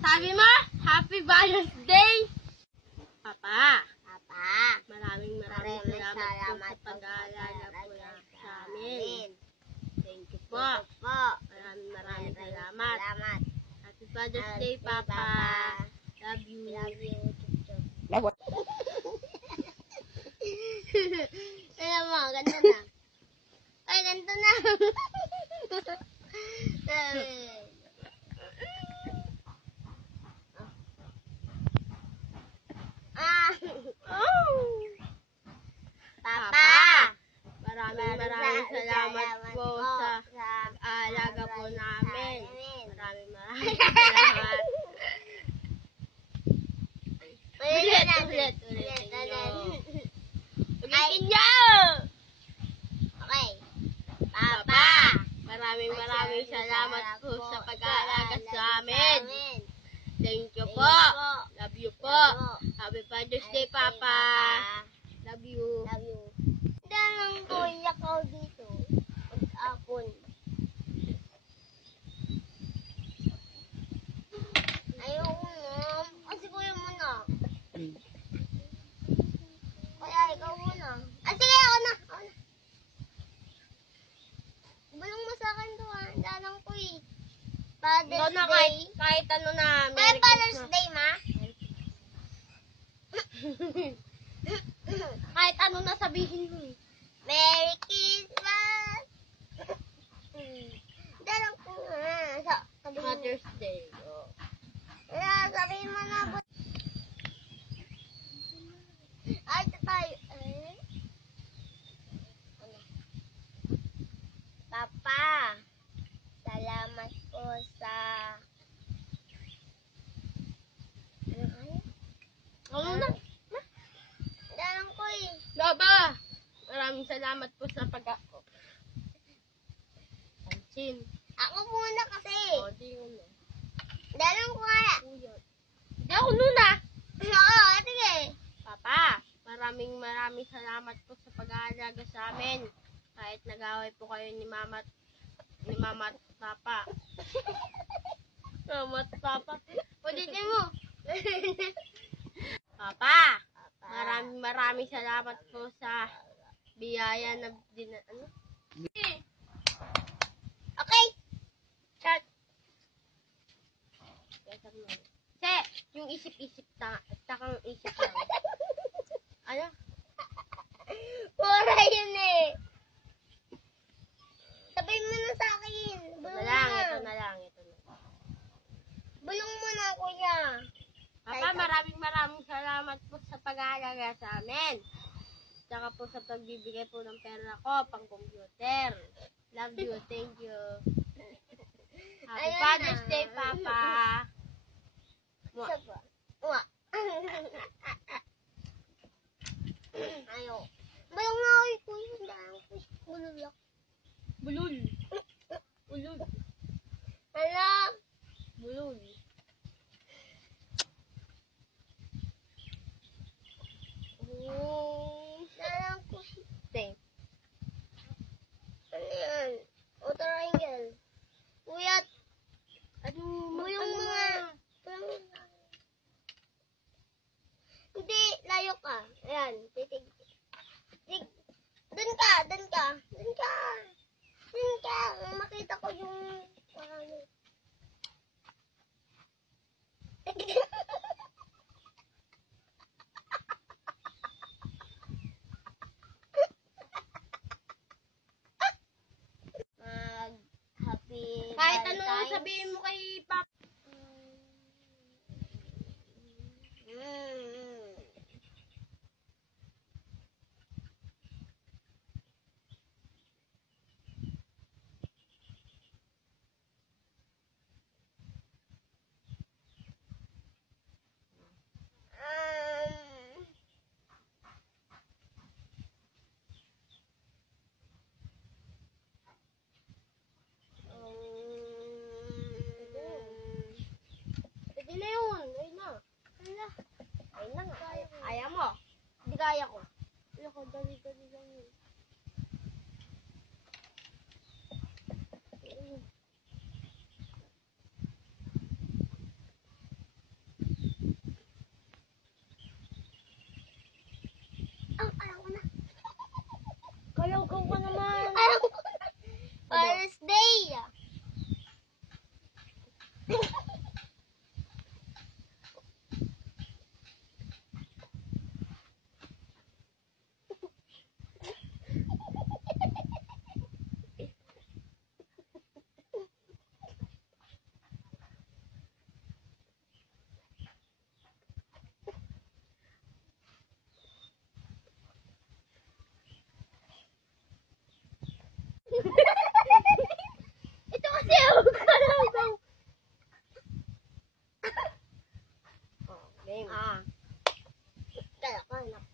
Sabi mo, Happy Father's Day! Papa, Papa, maraming salamat po sa pag-aalala po sa amin. Thank you po. Maraming salamat. Happy Father's Day, Papa. Love you. Love you. Alam mo, ganda na. Ay, ganda na. Papa, Maraming salamat po sa pag-aalaga po namin. Maraming salamat. Ulit. Ulitin niyo! Okay. Papa, Maraming salamat po sa pag-aalaga sa amin. Thank you po. Love you po. Happy Father's Day, Papa. Love you. Love you. Dalang ko yakaw dito. Mag-apon. Ayoko na. Kasi kuya mo na. Kaya ikaw muna. Ah, sige, ako na. Bulong mo sa akin to ha. Dalang ko eh. Father's Ikaw na Day. kahit ano na. Kaya Father's Day, ma? Kahit ano na sabihin mo. Merry Christmas! Dalang ko nga. Sabihin mo. Father's Day. Oh. Sabihin mo na po. Ay, tayo. Papa, salamat po sa... Ano na? Dalang ko eh. Baba! Maraming salamat po sa pag-ako. Pansin. Ako muna kasi. O, di yun na. Dalang ko nga. Di ako nuna. Oo, sige. Papa, maraming salamat po sa pag-aalaga sa amin. Kahit nag-away po kayo ni Mama at Papa. Mama at Papa. Ulitin mo. Papa, maraming salamat po sa biyaya na ano? Okay. Chat. Se, yung isip-isip takang isip lang. Ano? Pura yun eh. Sabihin mo na sa akin. Bulong Ito na lang. Bulong mo na, kuya. Papa, maraming salamat po sa pag-aalaga sa amin. Tsaka po sa pagbibigay po ng pera ko, pang computer. Love you, thank you. Happy Father's Day, Papa. Isa pa. Uwa. Ayaw. Bulong na ako, kuya. Bulong lang. Bulul. Bulul. Hala. Bulul. Dalang ko. Thank. Ano yan? O triangle. Kuya, Ano? bulong mo nga. Bulong mo. Hindi, layo ka. Ayan, titig. Dun ka. Makita ko yung ano. Happy Kahit ano Valentine's. sabihin mo kay Papa. Ito kasi oh. Game. Kaya ko anak.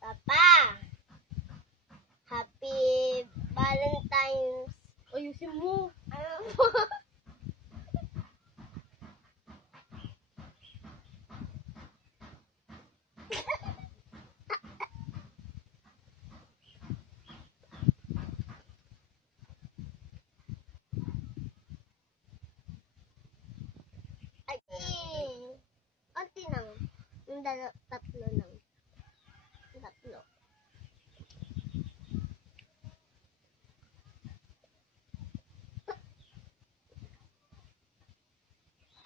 Papa, Happy Valentine's. Ayusin mo. Ano po? Ay, konti lang. Yung tatlo lang. Tatlo.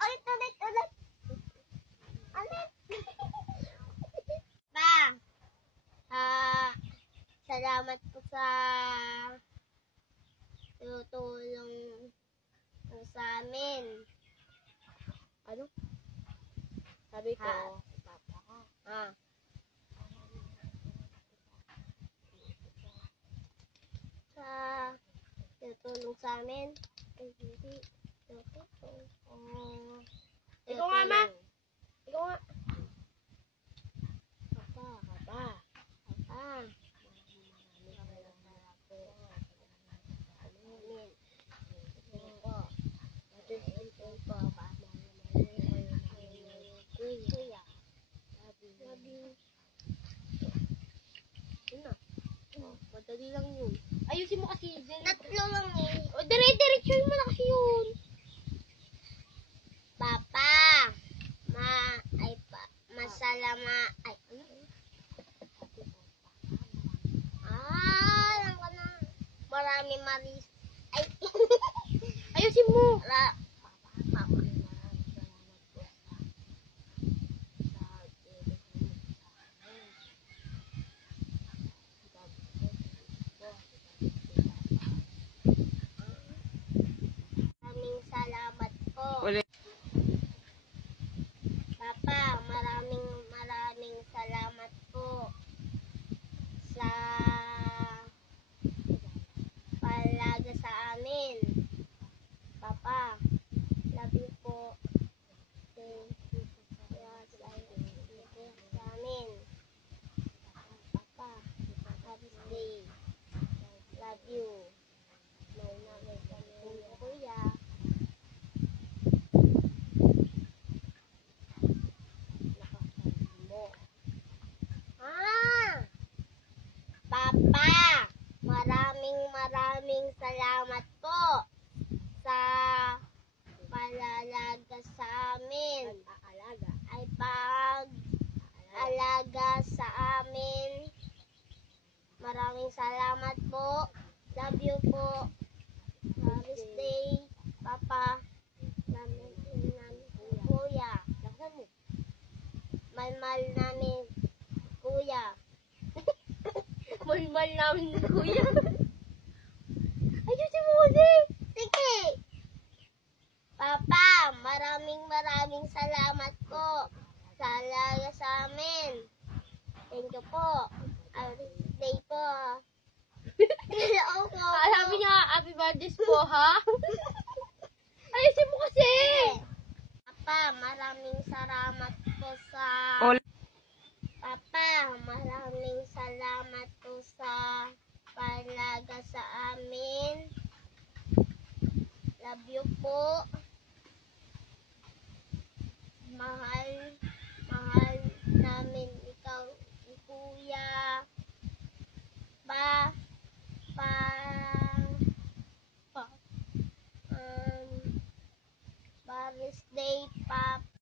Ulit. Ulit. Salamat po sa tutulong mo sa amin. Ano? Sabi ko, Sa tutulong sa amin. Ay, hindi. Ikaw nga, Ma. Ikaw nga. Papa. Kuya. Madali lang yun. Ayusin mo kasi. Tatlo lang eh. O, dire-diretso mo na kasi yun. Papa. Masalama. Ay, ano? Alam ko na. Marami maris. Ay. Ayusin mo. Papa. Maraming salamat po. Ulit. Papa, maraming salamat po sa palaga sa amin. Papa, love you po. Thank you sa amin. Papa, happy day. Love you. Kuya. Papa, maraming salamat po sa palalaga sa amin. Pag-alaga sa amin. Maraming salamat po. Love you po. Happy day, Papa. Kuya. Malmal namin, Kuya. Malmal namin, kuya. Ayusin mo kasi. Sige. Papa, maraming salamat po sa alaga sa amin. Thank you po. Happy day po. Hello po. Sabi niya, happy birthday po, ha? Ayusin mo kasi. Papa, maraming salamat po sa... Papa, maraming salamat po sa palaga sa amin. Love you po. Mahal